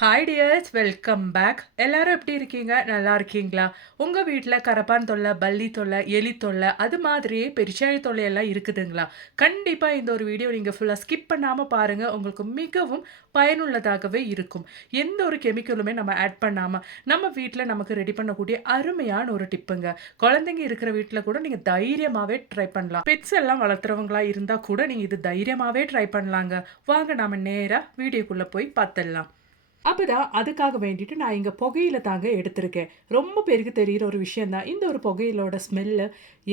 Hi tears welcome back எல்லாரும் எப்படி இருக்கீங்க? நல்லா இருக்கீங்களா? உங்கள் வீட்டில் கரப்பான் தொல்லை பல்லி தொல்லை எலி தொல்லை அது மாதிரியே பெருச்சாழி தொல்லை எல்லாம் இருக்குதுங்களா? கண்டிப்பாக இந்த ஒரு வீடியோ நீங்கள் ஃபுல்லாக ஸ்கிப் பண்ணாமல் பாருங்கள் உங்களுக்கு மிகவும் பயனுள்ளதாகவே இருக்கும். எந்த ஒரு கெமிக்கலுமே நம்ம ஆட் பண்ணாமல் நம்ம வீட்டில் நமக்கு ரெடி பண்ணக்கூடிய அருமையான ஒரு டிப்புங்க குழந்தைங்க இருக்கிற வீட்டில் கூட நீங்கள் தைரியமாகவே ட்ரை பண்ணலாம். பெட்ஸ் எல்லாம் வளர்த்துறவங்களா இருந்தால் கூட நீங்கள் இது தைரியமாகவே ட்ரை பண்ணலாங்க. வாங்க நாம் நேராக வீடியோக்குள்ளே போய் பார்த்துடலாம். அப்பதான் அதுக்காக வேண்டிட்டு நான் இங்கே புகையில தாங்க எடுத்திருக்கேன். ரொம்ப பேருக்கு தெரிகிற ஒரு விஷயந்தான் இந்த ஒரு புகையிலோட ஸ்மெல்லு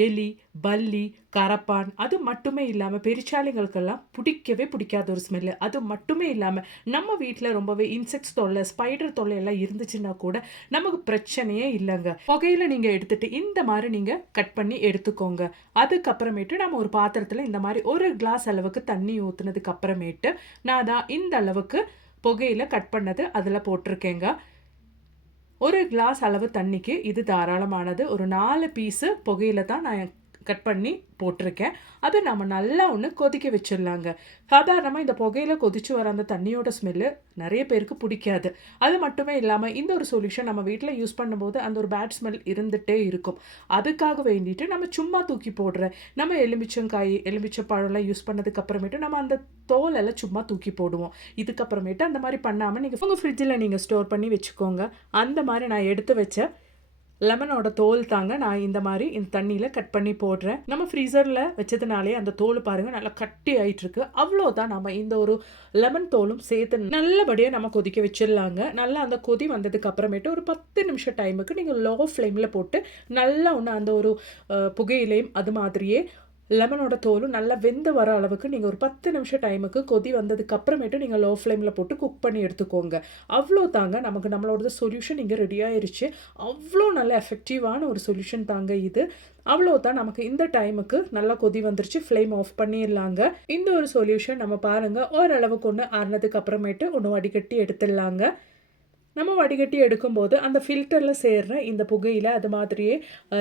எலி பல்லி கரப்பான் அது மட்டுமே இல்லாமல் பெரிச்சாலைகளுக்கெல்லாம் பிடிக்கவே பிடிக்காத ஒரு ஸ்மெல்லு அது மட்டுமே இல்லாமல் நம்ம வீட்டில் ரொம்பவே இன்செக்ட்ஸ் தொல்லை ஸ்பைடர் தொல்லை எல்லாம் இருந்துச்சுன்னா கூட நமக்கு பிரச்சனையே இல்லைங்க. புகையில நீங்கள் எடுத்துட்டு இந்த மாதிரி நீங்கள் கட் பண்ணி எடுத்துக்கோங்க. அதுக்கப்புறமேட்டு நம்ம ஒரு பாத்திரத்தில் இந்த மாதிரி ஒரு கிளாஸ் அளவுக்கு தண்ணி ஊற்றுனதுக்கு அப்புறமேட்டு நான் தான் இந்த அளவுக்கு புகையில் கட் பண்ணது அதில் போட்டிருக்கேங்க. ஒரு கிளாஸ் அளவு தண்ணிக்கு இது தாராளமானது. ஒரு நாலு பீஸு புகையில தான் நான் கட் பண்ணி போட்டிருக்கேன். அதை நம்ம நல்லா ஒன்று கொதிக்க வச்சிடலாங்க. சாதாரணமாக இந்த புகையில் கொதிச்சு வர அந்த தண்ணியோட ஸ்மெல்லு நிறைய பேருக்கு பிடிக்காது. அது மட்டுமே இல்லாமல் இந்த ஒரு சொல்யூஷன் நம்ம வீட்டில் யூஸ் பண்ணும்போது அந்த ஒரு பேட் ஸ்மெல் இருந்துகிட்டே இருக்கும். அதுக்காக வேண்டிட்டு நம்ம சும்மா தூக்கி போடுற நம்ம எலுமிச்சங்காய் எலுமிச்சை பழம்லாம் யூஸ் பண்ணதுக்கு அப்புறமேட்டு நம்ம அந்த தோலெல்லாம் சும்மா தூக்கி போடுவோம். இதுக்கப்புறமேட்டு அந்த மாதிரி பண்ணாமல் நீங்கள் உங்கள் ஃப்ரிட்ஜில் நீங்கள் ஸ்டோர் பண்ணி வச்சுக்கோங்க. அந்த மாதிரி நான் எடுத்து வச்ச லெமனோட தோல் தாங்க நான் இந்த மாதிரி இந்த தண்ணியில் கட் பண்ணி போடுறேன். நம்ம ஃப்ரீசரில் வச்சதுனாலே அந்த தோல் பாருங்கள் நல்லா கட்டி ஆயிட்டுருக்கு. அவ்வளோதான் நம்ம இந்த ஒரு லெமன் தோலும் சேர்த்து நல்லபடியாக நம்ம கொதிக்க வச்சிடலாங்க. நல்லா அந்த கொதி வந்ததுக்கு அப்புறமேட்டு ஒரு பத்து நிமிஷம் டைமுக்கு நீங்கள் லோ ஃப்ளேமில் போட்டு நல்லா ஒன்று அந்த ஒரு புகையிலையும் அது மாதிரியே லெமனோட தோலும் நல்லா வெந்து வர அளவுக்கு நீங்கள் ஒரு பத்து நிமிஷம் டைமுக்கு கொதி வந்ததுக்கு அப்புறமேட்டு நீங்கள் லோ ஃப்ளேமில் போட்டு குக் பண்ணி எடுத்துக்கோங்க. அவ்வளோ தாங்க நமக்கு நம்மளோட சொல்யூஷன் இங்கே ரெடி ஆயிருச்சு. அவ்வளோ நல்ல எஃபெக்டிவான ஒரு சொல்யூஷன் தாங்க இது. அவ்வளோ தான் நமக்கு இந்த டைமுக்கு நல்லா கொதி வந்துருச்சு ஃப்ளேம் ஆஃப் பண்ணிடலாங்க. இந்த ஒரு சொல்யூஷன் நம்ம பாருங்கள் ஓரளவுக்கு ஒன்று ஆறுனதுக்கு அப்புறமேட்டு ஒன்று வடிகட்டி எடுத்துடலாங்க. நம்ம வடிகட்டி எடுக்கும்போது அந்த ஃபில்டரில் சேர்ற இந்த புகையில் அது மாதிரியே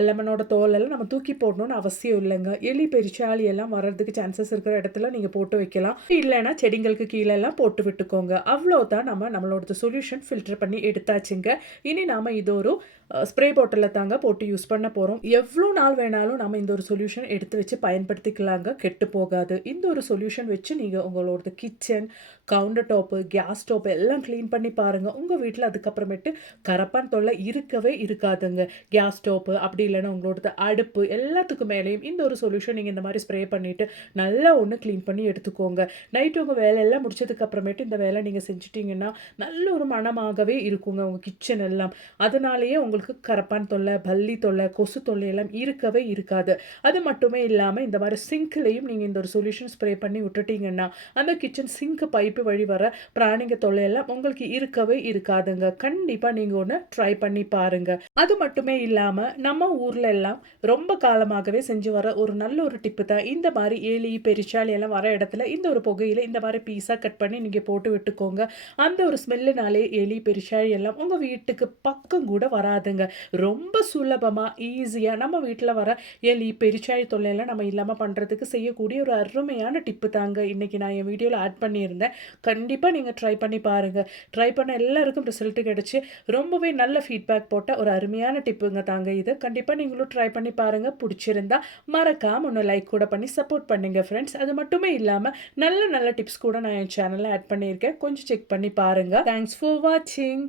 லெமனோட தோலெல்லாம் நம்ம தூக்கி போடணும்னு அவசியம் இல்லைங்க. எலி பெருச்சாளி எல்லாம் வர்றதுக்கு சான்சஸ் இருக்கிற இடத்துல நீங்கள் போட்டு வைக்கலாம். இல்லைன்னா செடிங்களுக்கு கீழெல்லாம் போட்டு விட்டுக்கோங்க. அவ்வளோதான் நம்ம நம்மளோட சொல்யூஷன் ஃபில்டர் பண்ணி எடுத்தாச்சுங்க. இனி நாம் இது ஒரு ஸ்ப்ரே பாட்டிலில் தாங்க போட்டு யூஸ் பண்ண போகிறோம் எவ்வளோ நாள் வேணாலும் நம்ம இந்த ஒரு சொல்யூஷன் எடுத்து வச்சு பயன்படுத்திக்கலாங்க. கெட்டு போகாது. இந்த ஒரு சொல்யூஷன் வச்சு நீங்கள் உங்களோட kitchen counter top gas stove எல்லாம் க்ளீன் பண்ணி பாருங்கள் உங்கள் வீட்டில் அதுக்கப்புறமேட்டு கரப்பான் தொல்லை இருக்கவே இருக்காதுங்க. கேஸ் ஸ்டோப்பு அப்படி இல்லைன்னா உங்களோட அடுப்பு எல்லாத்துக்கும் மேலேயும் இந்த ஒரு சொல்யூஷன் நீங்கள் இந்த மாதிரி ஸ்ப்ரே பண்ணிவிட்டு நல்லா ஒன்று க்ளீன் பண்ணி எடுத்துக்கோங்க. நைட்டு உங்கள் வேலையெல்லாம் முடிச்சதுக்கப்புறமேட்டு இந்த வேலை நீங்கள் செஞ்சிட்டிங்கன்னா நல்ல ஒரு மனமாகவே இருக்குங்க உங்கள் கிச்சன் எல்லாம். அதனாலேயே உங்களுக்கு கரப்பான் தொல்லை பல்லி தொல்லை கொசு தொல்லை எல்லாம் இருக்கவே இருக்காது. அது மட்டுமே இல்லாமல் இந்த மாதிரி சிங்க்லேயும் நீங்கள் இந்த ஒரு சொல்யூஷன் ஸ்ப்ரே பண்ணி விட்டுட்டிங்கன்னா அந்த கிச்சன் சிங்க் பைப்பு வழி வர பிராணிங்க தொல்லையெல்லாம் உங்களுக்கு இருக்கவே பாருங்க. கண்டிப்பாக நீங்கள் ஒன்று ட்ரை பண்ணி பாருங்க. அது மட்டுமே இல்லாமல் நம்ம ஊரில் எல்லாம் ரொம்ப காலமாகவே செஞ்சு வர ஒரு நல்ல ஒரு டிப்பு தான். இந்த மாதிரி ஏலி பெரிச்சாலி எல்லாம் வர இடத்துல இந்த ஒரு புகையில் இந்த மாதிரி பீஸாக கட் பண்ணி நீங்கள் போட்டு விட்டுக்கோங்க. அந்த ஒரு ஸ்மெல்லுனாலே எலி பெரிச்சாலி எல்லாம் உங்கள் வீட்டுக்கு பக்கம் கூட வராதுங்க. ரொம்ப சுலபமாக ஈஸியாக நம்ம வீட்டில் வர எலி பெரிச்சாழி தொல்லையெல்லாம் நம்ம இல்லாமல் பண்ணுறதுக்கு செய்யக்கூடிய ஒரு அருமையான டிப்பு தாங்க. இன்றைக்கி நான் என் வீடியோவில் ஆட் பண்ணியிருந்தேன். கண்டிப்பாக நீங்கள் ட்ரை பண்ணி பாருங்கள் ட்ரை பண்ண எல்லாருக்கும் ரிசல்ட்டு கிடச்சி ரொம்பவே நல்ல ஃபீட்பேக் போட்ட ஒரு அருமையான டிப்புங்க தாங்க இது. கண்டிப்பாக நீங்களும் ட்ரை பண்ணி பாருங்கள் பிடிச்சிருந்தா மறக்காமல் ஒன்று லைக் கூட பண்ணி சப்போர்ட் பண்ணுங்கள் ஃப்ரெண்ட்ஸ் அது மட்டுமே இல்லாமல் நல்ல நல்ல டிப்ஸ் கூட நான் என் சேனலில் ஆட் பண்ணியிருக்கேன். கொஞ்சம் செக் பண்ணி பாருங்கள் தேங்க்ஸ் ஃபார் வாட்சிங்